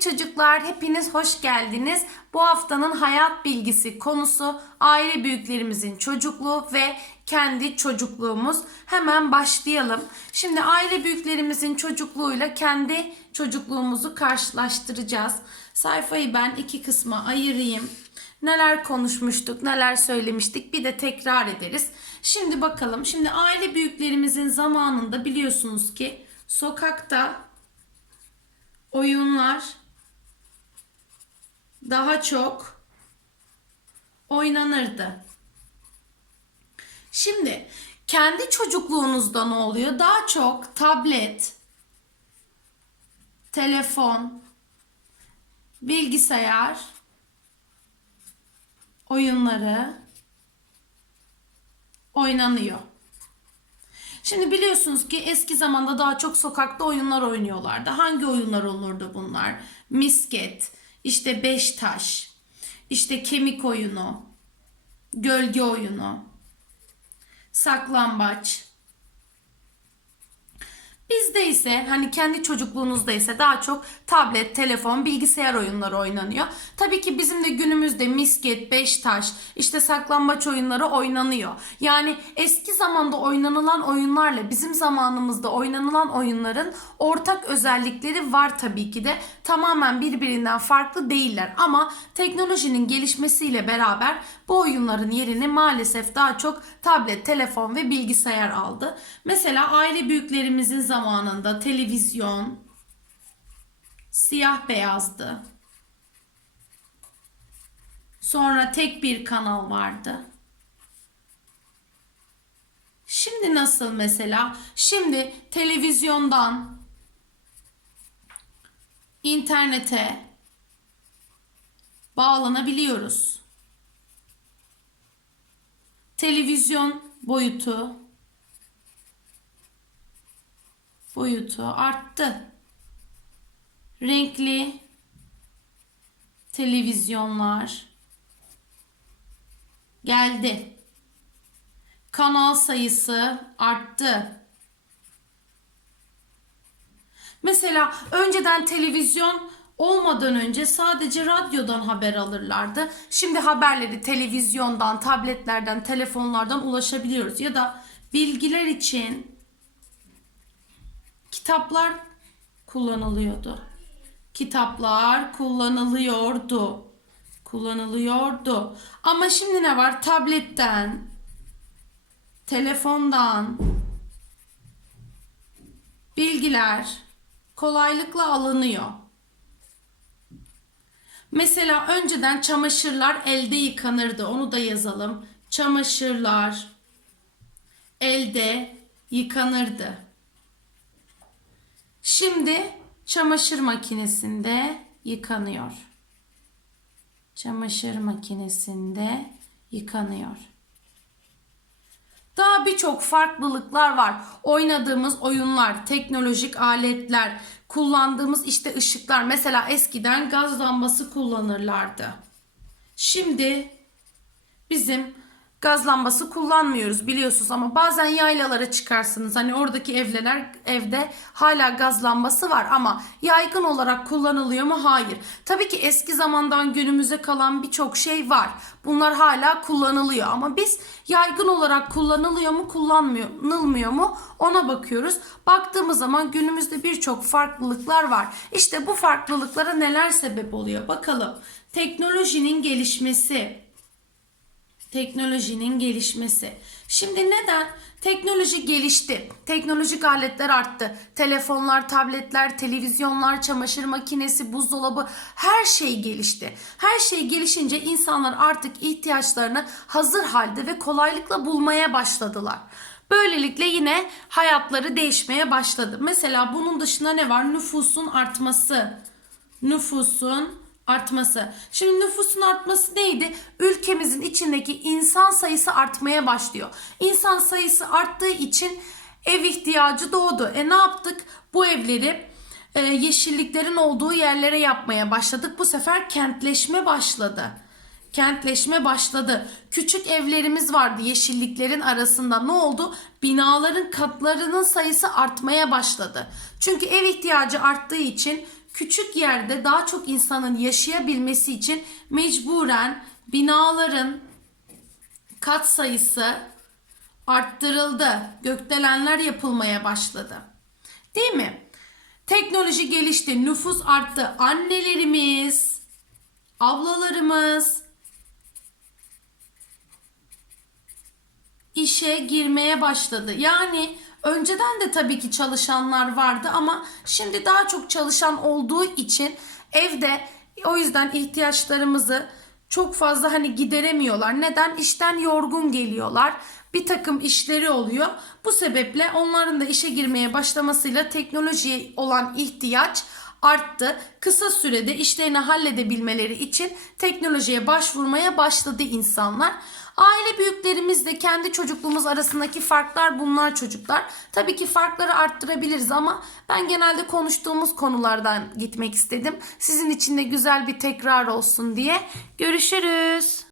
Çocuklar hepiniz hoş geldiniz. Bu haftanın hayat bilgisi konusu aile büyüklerimizin çocukluğu ve kendi çocukluğumuz. Hemen başlayalım. Şimdi aile büyüklerimizin çocukluğuyla kendi çocukluğumuzu karşılaştıracağız. Sayfayı ben iki kısma ayırayım. Neler konuşmuştuk, neler söylemiştik bir de tekrar ederiz. Şimdi bakalım. Şimdi aile büyüklerimizin zamanında biliyorsunuz ki sokakta oyunlar daha çok oynanırdı. Şimdi kendi çocukluğunuzda ne oluyor? Daha çok tablet, telefon, bilgisayar oyunları oynanıyor. Şimdi biliyorsunuz ki eski zamanda daha çok sokakta oyunlar oynuyorlardı. Hangi oyunlar olurdu bunlar? Misket, işte beş taş, işte kemik oyunu, gölge oyunu, saklambaç. Bizde ise hani kendi çocukluğunuzda ise daha çok tablet, telefon, bilgisayar oyunları oynanıyor. Tabii ki bizim de günümüzde misket, beş taş, işte saklambaç oyunları oynanıyor. Yani eski zamanda oynanılan oyunlarla bizim zamanımızda oynanılan oyunların ortak özellikleri var tabii ki de. Tamamen birbirinden farklı değiller ama teknolojinin gelişmesiyle beraber bu oyunların yerini maalesef daha çok tablet, telefon ve bilgisayar aldı. Mesela aile büyüklerimizin zamanında televizyon siyah beyazdı. Sonra tek bir kanal vardı. Şimdi nasıl mesela? Şimdi televizyondan internete bağlanabiliyoruz. Televizyon boyutu boyutu arttı. Renkli televizyonlar geldi. Kanal sayısı arttı. Mesela önceden televizyon olmadan önce sadece radyodan haber alırlardı. Şimdi haberleri televizyondan, tabletlerden, telefonlardan ulaşabiliyoruz. Ya da bilgiler için kitaplar kullanılıyordu. Kitaplar kullanılıyordu. Kullanılıyordu. Ama şimdi ne var? Tabletten, telefondan bilgiler kolaylıkla alınıyor. Mesela önceden çamaşırlar elde yıkanırdı. Onu da yazalım. Çamaşırlar elde yıkanırdı. Şimdi çamaşır makinesinde yıkanıyor. Çamaşır makinesinde yıkanıyor. Daha birçok farklılıklar var. Oynadığımız oyunlar, teknolojik aletler, kullandığımız işte ışıklar. Mesela eskiden gaz lambası kullanırlardı. Şimdi bizim gaz lambası kullanmıyoruz biliyorsunuz ama bazen yaylalara çıkarsınız. Hani oradaki evler evde hala gaz lambası var ama yaygın olarak kullanılıyor mu? Hayır. Tabii ki eski zamandan günümüze kalan birçok şey var. Bunlar hala kullanılıyor ama biz yaygın olarak kullanılıyor mu, kullanılmıyor mu ona bakıyoruz. Baktığımız zaman günümüzde birçok farklılıklar var. İşte bu farklılıklara neler sebep oluyor? Bakalım. Teknolojinin gelişmesi, teknolojinin gelişmesi. Şimdi neden? Teknoloji gelişti. Teknolojik aletler arttı. Telefonlar, tabletler, televizyonlar, çamaşır makinesi, buzdolabı her şey gelişti. Her şey gelişince insanlar artık ihtiyaçlarını hazır halde ve kolaylıkla bulmaya başladılar. Böylelikle yine hayatları değişmeye başladı. Mesela bunun dışında ne var? Nüfusun artması. Nüfusun artması. Şimdi nüfusun artması neydi? Ülkemizin içindeki insan sayısı artmaya başlıyor. İnsan sayısı arttığı için ev ihtiyacı doğdu. E ne yaptık? Bu evleri e, yeşilliklerin olduğu yerlere yapmaya başladık. Bu sefer kentleşme başladı. Kentleşme başladı. Küçük evlerimiz vardı yeşilliklerin arasında. Ne oldu? Binaların katlarının sayısı artmaya başladı. Çünkü ev ihtiyacı arttığı için küçük yerde daha çok insanın yaşayabilmesi için mecburen binaların kat sayısı arttırıldı. Gökdelenler yapılmaya başladı. Değil mi? Teknoloji gelişti, nüfus arttı. Annelerimiz, ablalarımız işe girmeye başladı. Yani önceden de tabii ki çalışanlar vardı ama şimdi daha çok çalışan olduğu için evde o yüzden ihtiyaçlarımızı çok fazla hani gideremiyorlar. Neden? İşten yorgun geliyorlar. Bir takım işleri oluyor. Bu sebeple onların da işe girmeye başlamasıyla teknolojiye olan ihtiyaç arttı. Kısa sürede işlerini halledebilmeleri için teknolojiye başvurmaya başladı insanlar. Aile büyüklerimizle kendi çocukluğumuz arasındaki farklar bunlar çocuklar. Tabii ki farkları arttırabiliriz ama ben genelde konuştuğumuz konulardan gitmek istedim. Sizin için de güzel bir tekrar olsun diye. Görüşürüz.